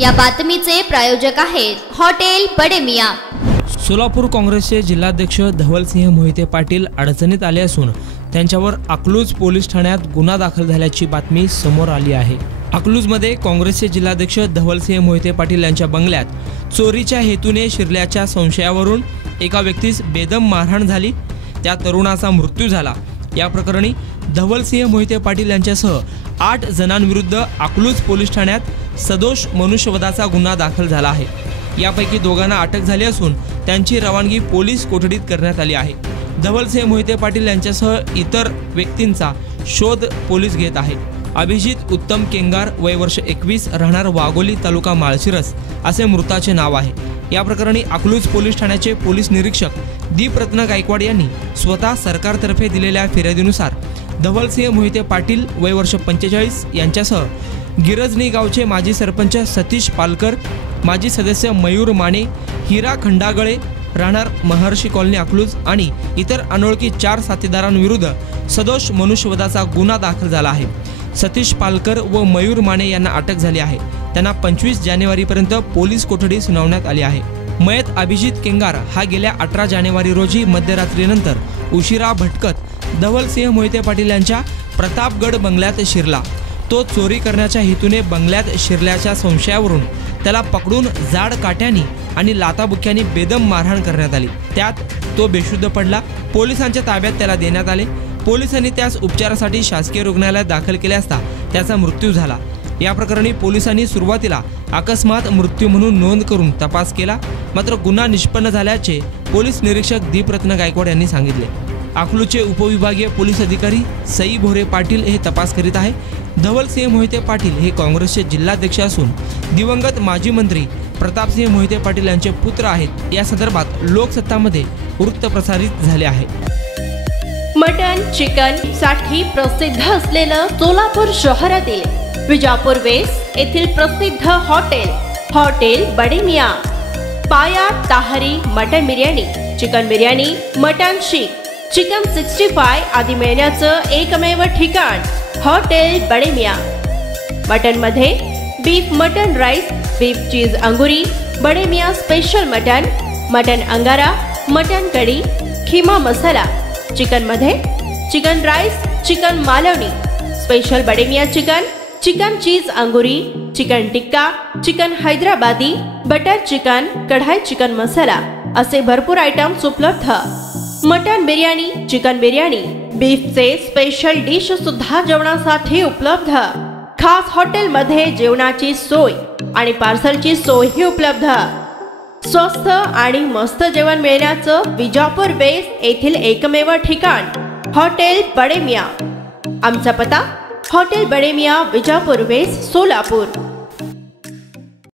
या बातमीचे प्रायोजक आहेत हॉटेल बडे मियां। सोलापूर काँग्रेसचे जिल्हाध्यक्ष धवलसिंह मोहिते पाटील अडचणीत आले असून त्यांच्यावर अकलूज पोलीस ठाण्यात गुन्हा दाखल झाल्याची बातमी समोर आली आहे। अकलूजमध्ये काँग्रेसचे जिल्हाध्यक्ष धवलसिंह मोहिते पाटील यांच्या बंगल्यात चोरीच्या हेतूने शिरल्याच्या संशयावरून एका व्यक्तीस बेदम मारहाण झाली, त्या तरुणाचा मृत्यू झाला। या प्रकरणी धवलसिंह मोहिते पाटील यांच्यासह 8 जणांविरुद्ध अकलूज पोलीस ठाण्यात सदोष मनुष्यवधाचा गुन्हा दाखल झाला आहे। यापैकी दोघांना अटक झाली असून त्यांची रवानगी पोलीस कोठडीत करण्यात आली आहे। धवलसिंह मोहिते पाटील यांच्यासह इतर व्यक्तींचा शोध पोलीस घेत आहेत। अभिजित उत्तम केंगार, वय वर्ष 21, राहणार वाघोली, तालुका माळशिरस असे मृताचे नाव आहे। या प्रकरणी अकलूज पोलीस ठाण्याचे पोलीस निरीक्षक दीपरत्न गायकवाड यांनी स्वतः सरकारतर्फे दिलेल्या फिर्यादीनुसार धवलसिंह मोहिते पाटील, वय वर्ष 45 यांच्यासह गिरजनी गावचे माजी सरपंच सतीश पालकर, माजी सदस्य मयूर माने, हिरा खंडागळे, राहणार महर्षी कॉलनी अकलूज आणि इतर अनोळखी 4 साथीदारांविरुद्ध सदोष मनुष्यवधाचा गुन्हा दाखल झाला आहे। सतीश पालकर व मयूर माने यांना अटक झाली आहे। त्यांना 25 जानेवारीपर्यंत पोलीस कोठडी सुनावण्यात आली आहे। मयत अभिजित केंगार हा गेल्या 18 जानेवारी रोजी मध्यरात्रीनंतर उशिरा भटकत धवलसिंह मोहिते पाटील यांच्या प्रतापगड बंगल्यात शिरला। तो चोरी करण्याच्या हेतूने बंगल्यात शिरल्याच्या संशयावरून त्याला पकडून जाड काट्यानी आणि लाताबुक्क्यांनी बेदम मारहाण करण्यात आली। त्यात तो बेशुद्ध पडला। पोलिसांच्या ताब्यात त्याला देण्यात आले। पोलिसांनी त्यास उपचारासाठी शासकीय रुग्णालयात दाखल केले असता त्याचा मृत्यू झाला। या प्रकरणी पोलिसांनी सुरुवातीला अकस्मात मृत्यू म्हणून नोंद करून तपास केला, मात्र गुन्हा निष्पन्न झाल्याचे पोलीस निरीक्षक दीपरत्न गायकवाड यांनी सांगितले। अकलूजचे उपविभागीय पोलीस अधिकारी सई भोरे पाटील हे तपास करीत आहे। धवलसिंह मोहिते पाटील हे काँग्रेसचे जिल्हाध्यक्ष असून दिवंगत माजी मंत्री प्रतापसिंह मोहिते पाटील यांचे पुत्र आहेत। या संदर्भात लोकसत्तामध्ये वृत्त प्रसारित झाले आहे। मटन चिकन साठी प्रसिद्ध असलेलं सोलापूर शहरातील विजापूर वेस्ट येथील प्रसिद्ध hotel Bade Miyan. Paya tahri mutton biryani, chicken biryani, mutton seekh, chicken 65 आदी मिळण्याचं एकमेव ठिकाण हॉटेल बडे मियां। मटन मध्ये beef mutton rice, beef cheese angoori, Bade Miyan special mutton, mutton angara, mutton kadhi, keema masala. Chicken मध्ये chicken rice, chicken Malvani, special Bade Miyan chicken, chicken cheese angoori, chicken tikka, chicken Hyderabadi, butter chicken, kadai chicken masala असे भरपूर आयटम्स उपलब्ध। मटन बिर्याणी, चिकन बिर्याणी, बीफचे स्पेशल डिश सुद्धा जेवणासाठी उपलब्ध। खास हॉटेलमध्ये जेवणाची सोय आणि पार्सलची सोयही उपलब्ध। स्वस्त आणि मस्त जेवण मिळण्याचं विजापूर वेस्ट येथील एकमेव ठिकाण हॉटेल बडे मियां। आमचा पत्ता हॉटेल बडे मियां, विजापूर वेस्ट, सोलापूर।